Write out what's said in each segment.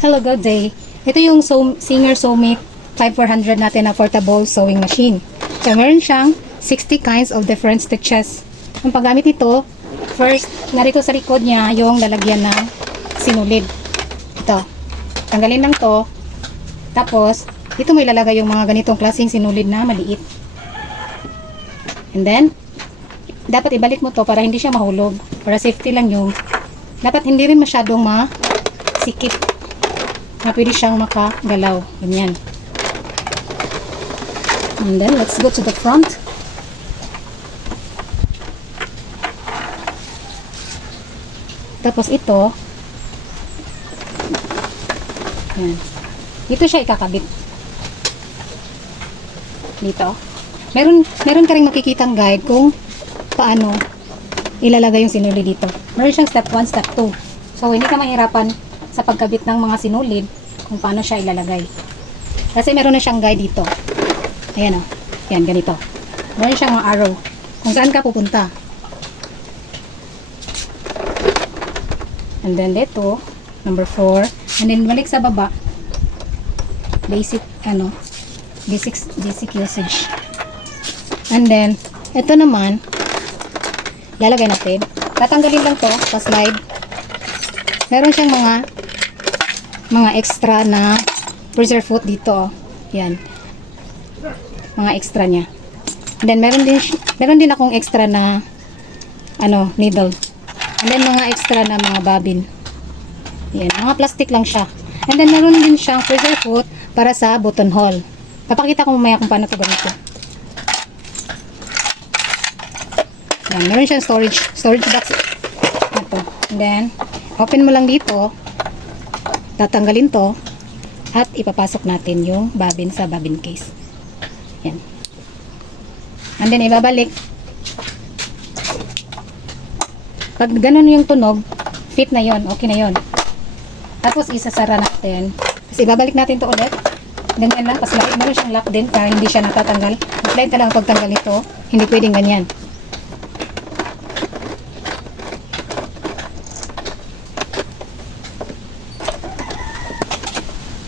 Hello, good day. Ito yung Singer Sewmate 5400 natin na portable sewing machine. So, meron siyang 60 kinds of different stitches. Ang paggamit nito, first, narito sa likod niya yung lalagyan ng sinulid. Ito. Tanggalin lang to. Tapos, dito may lalagay yung mga ganitong klaseng sinulid na maliit. And then, dapat ibalik mo to para hindi siya mahulog. Para safety lang yung, dapat hindi rin masyadong masikip na pwede siyang makagalaw. Ganyan. And then, let's go to the front. Tapos ito, yan. Dito siya ikakabit. Dito. Meron ka rin makikitang guide kung paano ilalagay yung sinulid dito. Meron siyang step 1, step 2. So, hindi ka mahirapan sa pagkabit ng mga sinulid kung paano siya ilalagay. Kasi meron na siyang guide dito. Ayan o. Yan, ganito. Meron siyang mga arrow kung saan ka pupunta. And then dito, number 4. And then balik sa baba, basic usage. And then, ito naman, lalagay natin. Tatanggalin lang to, pa-slide. Meron siyang mga extra na preserve foot dito. Yan. Mga extra niya. And then, meron din akong extra na needle. And then, mga extra na mga bobbin. Yan. Mga plastic lang siya. And then, meron din siyang preserve foot para sa buttonhole. Papakita ko mamaya kung paano ito ganito. Yan. Meron siyang storage box. Ito. And then, open mo lang dito. Tatanggalin to. At ipapasok natin yung bobbin sa bobbin case. Yan. And then, ibabalik. Pag ganun yung tunog, fit na yon, okay na yon. Tapos, isasara natin. Kasi ibabalik natin to ulit. Ganyan lang, paslide. Meron siyang lock din para hindi siya natatanggal. Slide ka lang pagtanggal ito. Hindi pwedeng ganyan.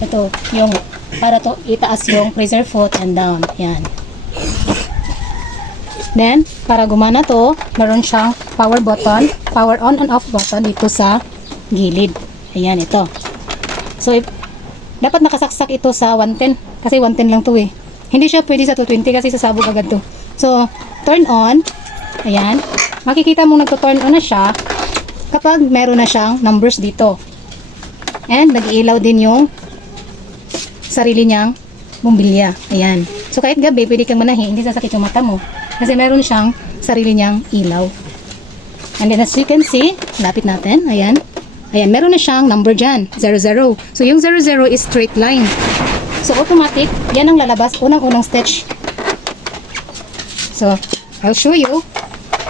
Ito, yung para to itaas yung preserve foot and down. Yan. Then, para gumana to, meron siyang power button, power on and off button dito sa gilid. Ayan, ito. So, dapat nakasaksak ito sa 110 kasi 110 lang to eh. Hindi siya pwede sa 220 kasi sasabog agad to. So, turn on. Ayan. Makikita mong nagto-turn on na siya kapag meron na siyang numbers dito. And, nag-iilaw din yung sarili niyang bumbilya. Ayan. So, kahit gabi, pwede kang manahi, hindi sasakit yung mata mo. Kasi meron siyang sarili niyang ilaw. And then, as you can see, lapit natin. Ayan. Ayan, meron na siyang number dyan. 00. So, yung 00 is straight line. So, automatic, yan ang lalabas. Unang-unang stitch. So, I'll show you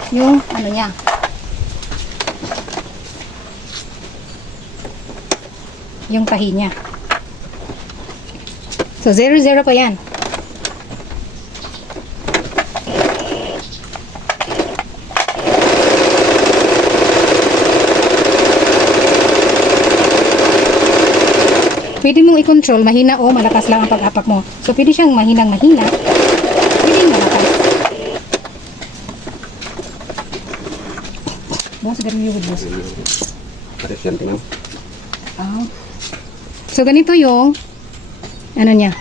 yung niya. Yung tahi niya. So, 00 pa yan. Pwede mong i-control mahina o malakas lang ang pag-apak mo. So, pwede siyang mahinang-mahina. Pwede malakas. Boss, ganun yung boss. So, ganito yung niya.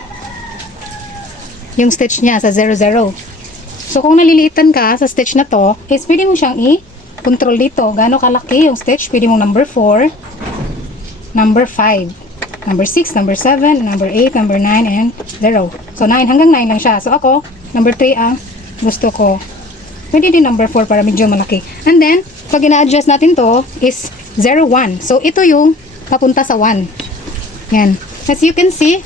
Yung stitch niya sa 00. So, kung naliliitan ka sa stitch na to, is pwede mo siyang i-control dito. Gaano kalaki yung stitch? Pwede mong number 4, number 5. Number 6, number 7, number 8, number 9, and 0. So, 9 hanggang 9 lang siya. So, ako, number 3 ang gusto ko. Pwede din number 4 para medyo malaki. And then, pag ina-adjust natin to is 0, 1. So, ito yung papunta sa 1. Yan. As you can see,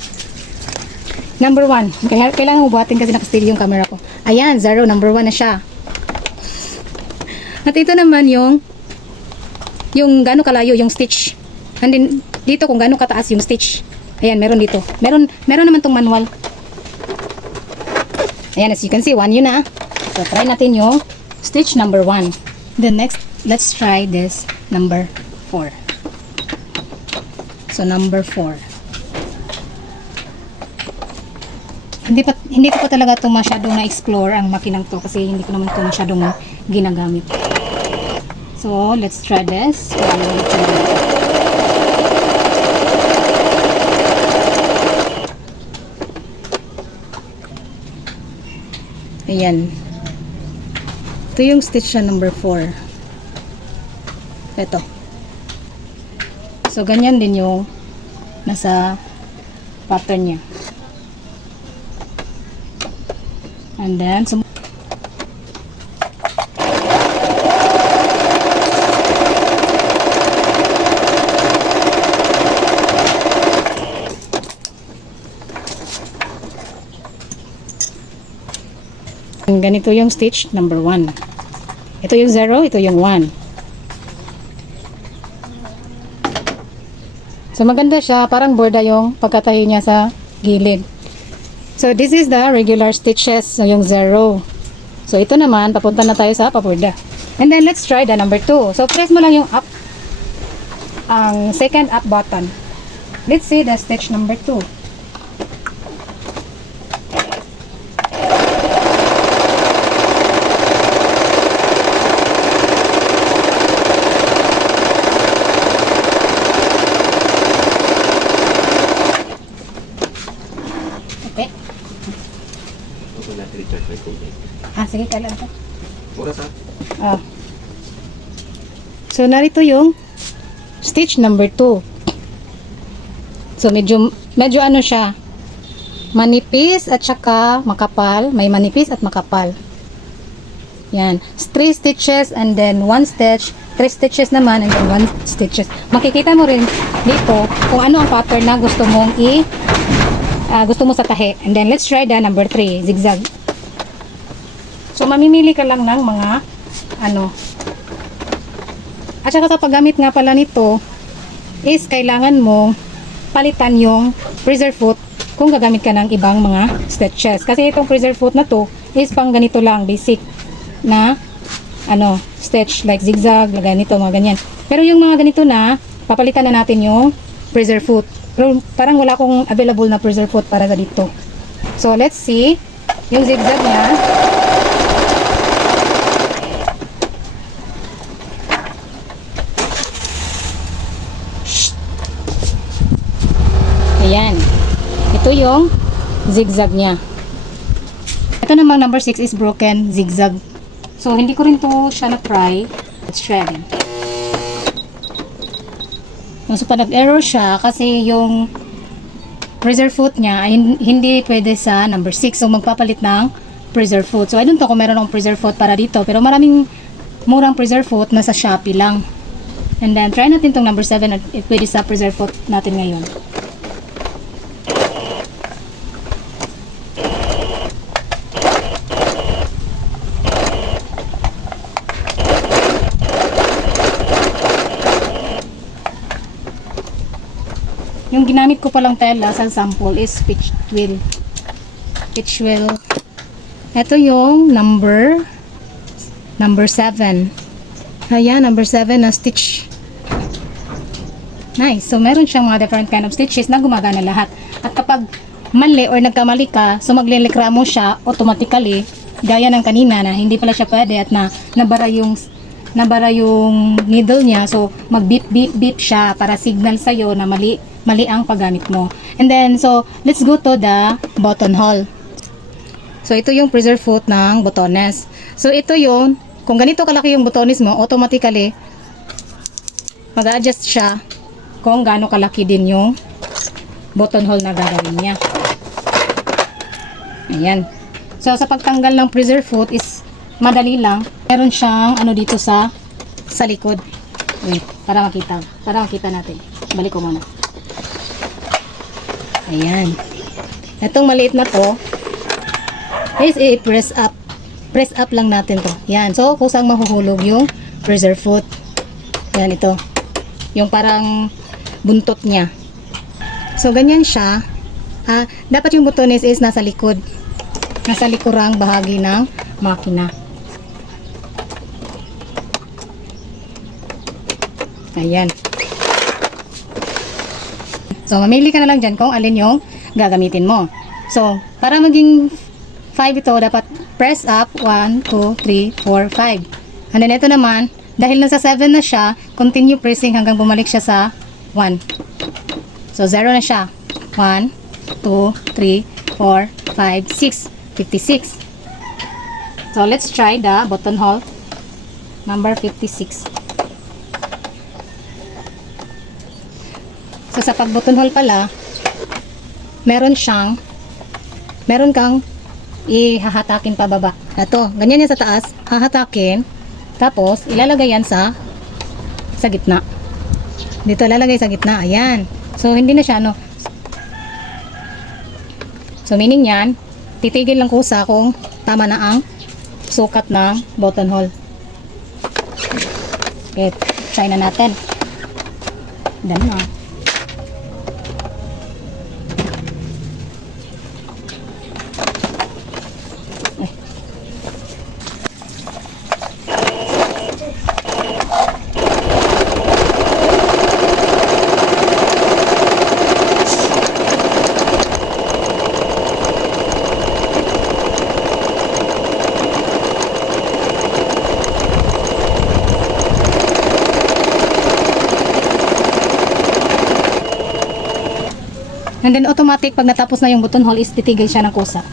number 1. Kailangan mo buhatin kasi nakasteady yung camera ko. Ayan, 0, number 1 na siya. At ito naman yung gaano kalayo yung stitch. And then, dito kung gaano kataas yung stitch. Ayan, meron dito. Meron naman tong manual. Ayan, as you can see, 1 yun na. So, try natin yung stitch number 1. Then next, let's try this number 4. So, number 4. Hindi ko pa talaga ito masyadong na-explore ang makinang to kasi hindi ko naman ito masyadong ginagamit. So, let's try this. Ayan. Ito yung stitch na number 4. Ito. So, ganyan din yung nasa pattern niya. And then, ganito yung stitch number 1. Ito yung 0, ito yung 1. So maganda siya, parang borda yung pagkatayo niya sa gilid. So this is the regular stitches, so yung 0. So ito naman, papunta na tayo sa paborda. And then let's try the number 2. So press mo lang yung up, ang second up button. Let's see the stitch number 2. Okay. Sige, kailan ito? So, narito yung stitch number 2. So, medyo ano siya, manipis at saka makapal. May manipis at makapal. Yan. 3 stitches and then 1 stitch. 3 stitches naman and then 1 stitches. Makikita mo rin dito kung ano ang pattern na gusto mong gusto mo sa tahi. And then, let's try the number 3, zigzag. So, mamimili ka lang ng mga, at saka sa paggamit nga pala nito, is kailangan mo palitan yung preserve foot kung gagamit ka ng ibang mga stitches. Kasi itong preserve foot na to, is pang ganito lang, basic na, stitch, like zigzag, ganito, mga ganyan. Pero yung mga ganito na, papalitan na natin yung preserve foot. Pero parang wala akong available na preserve foot para sa dito. So, let's see. Yung zigzag niya. Ayan. Ito yung zigzag niya. Ito namang number 6 is broken zigzag. So, hindi ko rin to siya na-try. Let's try again. So, pag nag-error siya, kasi yung preserve foot niya ay hindi pwede sa number 6. So, magpapalit ng preserve foot. So, I don't know kung meron akong preserve foot para dito. Pero maraming murang preserve foot na sa Shopee lang. And then, try natin tong number 7 at pwede sa preserve foot natin ngayon. Yung ginamit ko palang tela sa sample is pitch twill. Pitch twill. Ito yung number 7. Ayan, number 7 na stitch. Nice. So, meron siyang mga different kind of stitches na gumagana lahat. At kapag mali or nagkamali ka, so maglilikra mo siya automatically, gaya ng kanina na hindi pala siya pwede at nabara yung needle niya. So, mag-beep, beep, beep siya para signal sa'yo na mali ang paggamit mo. And then, so, let's go to the buttonhole. So, ito yung preserve foot ng botones. So, ito yung, kung ganito kalaki yung botones mo, automatically, mag-adjust siya kung gaano kalaki din yung buttonhole na gagawin niya. Ayan. So, sa pagtanggal ng preserve foot is madali lang. Meron siyang dito sa likod. Wait, para makita natin. Balik ko muna. Ayan. Itong maliit na to is i-press up. Press up lang natin to. Yan. So, kusang mahuhulog yung preserve foot. Yan, ito. Yung parang buntot niya. So, ganyan siya. Dapat yung butones is nasa likod. Nasa likurang bahagi ng makina. Ayan. So, mamili ka na lang dyan kung alin yung gagamitin mo. So, para maging 5 ito, dapat press up 1, 2, 3, 4, 5. And then ito naman, dahil nasa 7 na siya, continue pressing hanggang bumalik siya sa 1. So, 0 na siya. 1, 2, 3, 4, 5, 6. 56. So, let's try the buttonhole number 56. So, sa pag-buttonhole pala, meron kang ihahatakin pababa. Ito, ganyan yan sa taas, hahatakin, tapos ilalagay yan sa gitna. Dito ilalagay sa gitna, ayan. So, hindi na siya, ano. So, meaning yan, titigil lang kusa kung tama na ang sukat ng buttonhole. Okay, try na natin. Dami na. And then automatic, pag natapos na yung buttonhole is titigil siya ng kusa.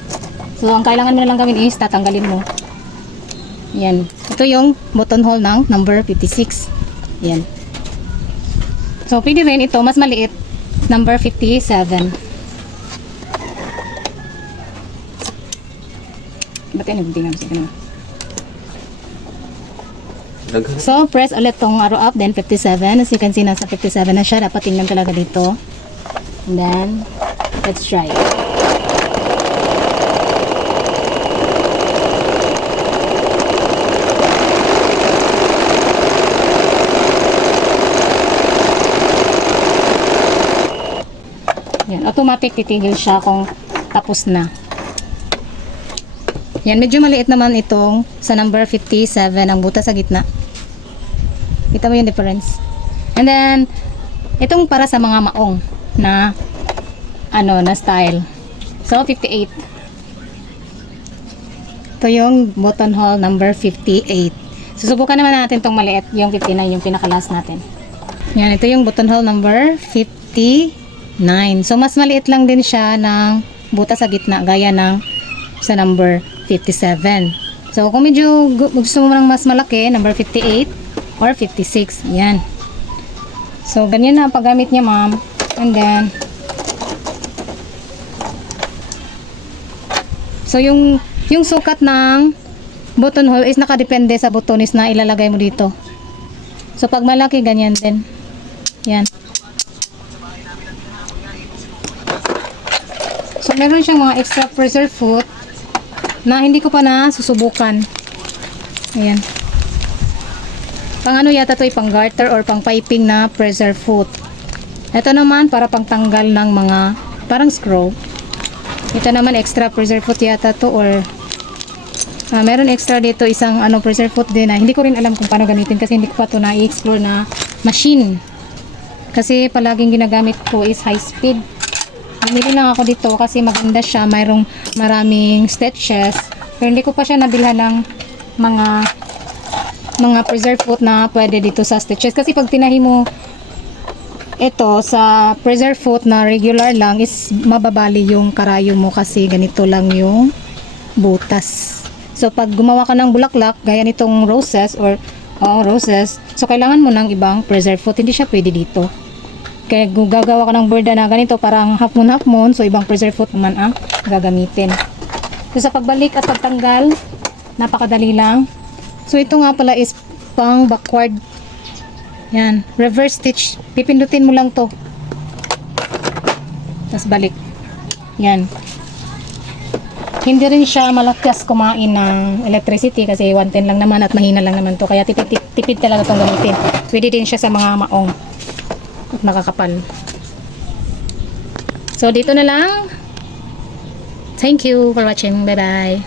So, ang kailangan mo na lang gawin is tatanggalin mo. Yan. Ito yung buttonhole ng number 56. Yan. So, pwede rin ito, mas maliit, number 57. Ba't yan nagbibigam? Sige na. So, press ulit tong arrow up, then 57. As you can see, nasa 57 na siya. Dapat tingnan talaga dito. And then, let's try it. Yan, automatic titigil siya kung tapos na. Yan, medyo maliit naman itong sa number 57, ang butas sa gitna. Kita mo yung difference. And then, itong para sa mga maong na na style. So, 58. Ito yung buttonhole number 58. Susubukan naman natin itong maliit, yung 59, yung pinaka-last natin. Yan, ito yung buttonhole number 59. So, mas maliit lang din siya ng butas sa gitna, gaya ng sa number 57. So, kung medyo gusto mo ng mas malaki, number 58 or 56. Yan. So, ganyan na ang paggamit niya, ma'am. And then, so yung sukat ng buttonhole is nakadepende sa butones na ilalagay mo dito. So, pag malaki, ganyan din. Yan. So, meron siyang mga extra pressure foot na hindi ko pa na susubukan. Ayan. Pang ano yata to, pang garter or pang piping na pressure foot. Ito naman para pangtanggal ng mga parang screw. Ito naman extra pressure foot yata to, or meron extra dito isang pressure foot din na hindi ko rin alam kung paano gamitin kasi hindi ko pa to na-explore na machine. Kasi palaging ginagamit ko is high speed. Bumili lang ako dito kasi maganda siya, mayroong maraming stitches. Pero hindi ko pa siya nabilhan ng mga pressure foot na pwede dito sa stitches kasi pag tinahi mo ito sa pressure foot na regular lang is mababali yung karayo mo kasi ganito lang yung butas. So pag gumawa ka ng bulaklak gaya nitong roses or roses, so kailangan mo ng ibang pressure foot, hindi siya pwede dito. Kaya gagawa ka ng borda na ganito parang half moon, so ibang pressure foot naman ang gagamitin. So sa pagbalik at pagtanggal, napakadali lang. So ito nga pala is pang backward. Yan, reverse stitch. Pipindutin mo lang to. Tapos balik. Yan. Hindi rin siya malakas kumain ng electricity kasi 110 lang naman at mahina lang naman to. Kaya tipid talaga itong gamitin. Pwede din siya sa mga maong at nakakapal. So, dito na lang. Thank you for watching. Bye-bye.